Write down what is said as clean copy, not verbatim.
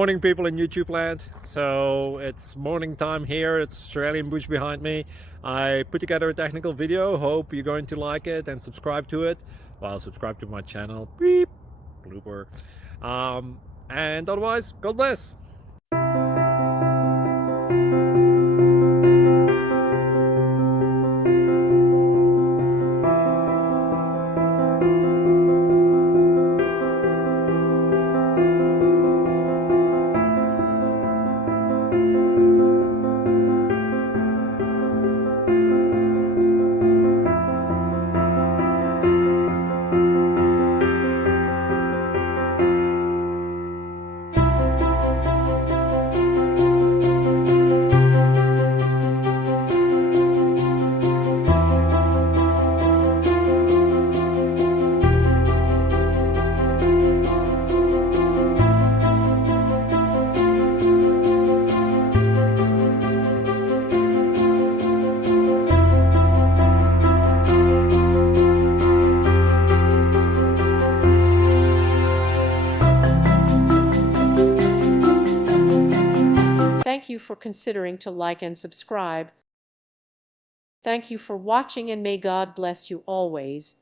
Morning people in YouTube land. So it's morning time here. It's Australian bush behind me. I put together a technical video. Hope you're going to like it and subscribe to it. Well, subscribe to my channel. Beep. Blooper. And otherwise, God bless. Thank you for considering to like and subscribe. Thank you for watching, and may God bless you always.